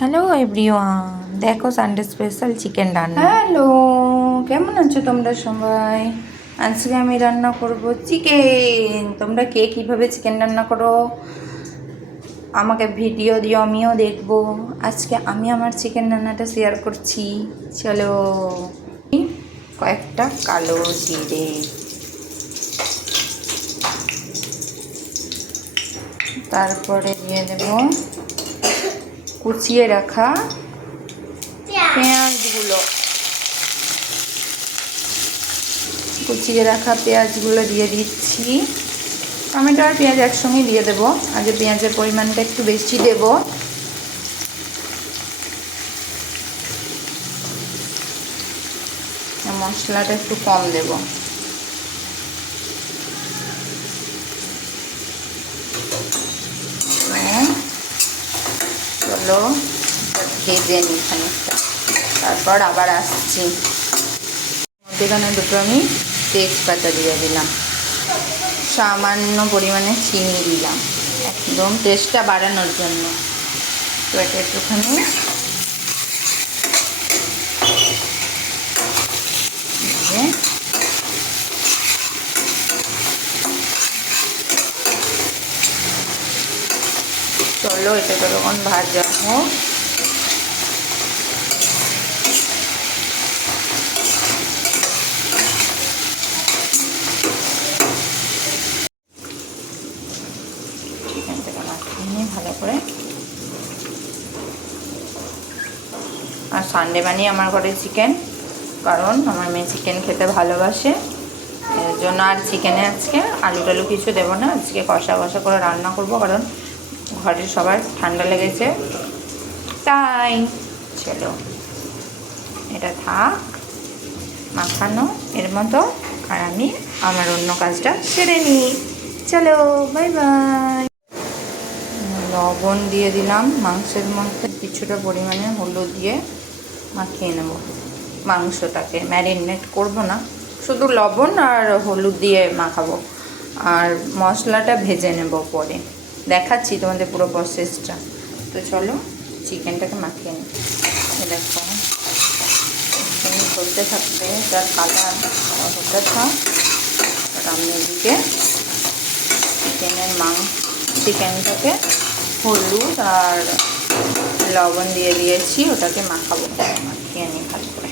Hello everyone, দেখো Sunday special chicken রান্না। Hello, কেমন আছো তোমরা সবাই? আজকে আমি রান্না করব চিকেন। তোমরা কে কীভাবে চিকেন রান্না করো আমাকে ভিডিও দিও, আমিও দেখব। আজকে আমি আমার চিকেন রান্নাটা শেয়ার করছি। চলো, কয়েকটা কালো জিরে, তারপরে দিয়ে দেব কুচিয়ে রাখা পেঁয়াজগুলো। পেঁয়াজগুলো দিয়ে দিচ্ছি। টমেটো আর পেঁয়াজ একসঙ্গে দিয়ে দেবো। আগে পেঁয়াজের পরিমাণটা একটু বেশি দেব। মশলাটা একটু কম দেব। চলো ভেজে নিই খানিকটা, তারপর আবার আসছি। মধ্যেখানে দুটো আমি তেজপাতা দিয়ে দিলাম, সামান্য পরিমাণে চিনি দিলাম, একদম টেস্টটা বাড়ানোর জন্য। তো এটা একটুখানি চলো এটা তখন ভাজা হোক। চিকেনটাকে মাখিয়ে নিয়ে ভালো করে। আর সানডে বানিয়ে আমার ঘরে চিকেন, কারণ আমার মেয়ে চিকেন খেতে ভালোবাসে। এর জন্য আর চিকেনে আজকে আলু টালু কিছু দেবো না। আজকে কষা কষা করে রান্না করব, কারণ ঘরের সবার ঠান্ডা লেগেছে তাই। চলো এটা থাক মাখানো এর মতো, আর আমি আমার অন্য কাজটা সেরে নিই। চলো বাই বাই। লবণ দিয়ে দিলাম মাংসের মধ্যে, কিছুটা পরিমাণে হলুদ দিয়ে মাখিয়ে নেব। মাংসটাকে ম্যারিনেট করব না, শুধু লবণ আর হলুদ দিয়ে মাখাবো। আর মশলাটা ভেজে নেব পরে, দেখাচ্ছি তোমাদের পুরো প্রসেসটা। তো চলো চিকেনটাকে মাখিয়ে নিই। দেখো হতে থাকবে, যার কালার হতে থাক। আর আমি এদিকে চিকেনটাকে হলুদ আর লবণ দিয়ে দিয়েছি, ওটাকে মাখাবো। মাখিয়ে নিই ভালো করে।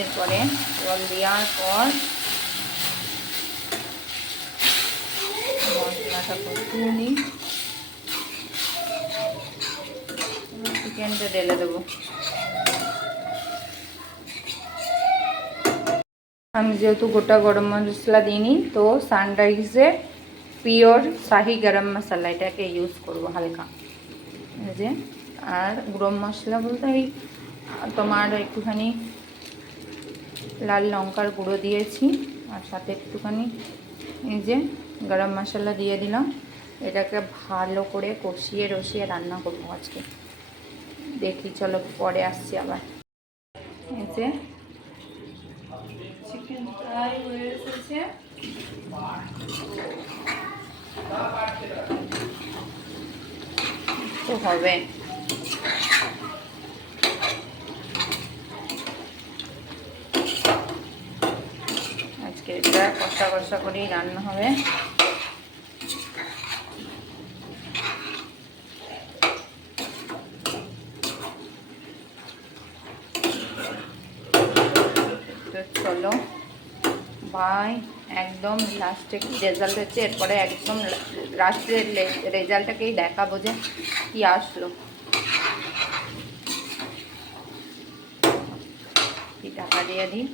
এরপরে জল দেওয়ার পর মশলাটা কষিয়ে নিই। চিকেনটা ঢেলে দেবো। আমি যেহেতু গোটা গরম মশলা দিইনি, তো সানরাইজের পিওর শাহি গরম মশলা এটাকে ইউজ করব হালকা। এই যে, আর গরম মশলা বলতে এই তোমার একটুখানি লাল লঙ্কার গুঁড়ো দিয়েছি, আর সাথে একটুখানি এই যে গরম মশলা দিয়ে দিলাম। এটাকে ভালো করে কষিয়ে রসিয়ে রান্না করবো আজকে। দেখি চলো পরে আসছি আবার। এই যে চিকেন ফ্রাই হয়ে এসেছে। তো হবে আজকে এটা কষা কষা করেই রান্না হবে। চলো বাই। একদম লাস্টে কি রেজাল্ট হচ্ছে, এরপরে একদম লাস্টের রেজাল্টটাকেই দেখাবো যে কি আসলো। কি টাকা দিয়ে দিই।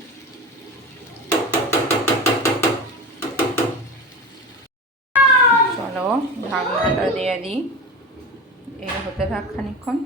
চলো ঢাকনাটা দিয়ে দিই, এই হতে থাক খানিকক্ষণ।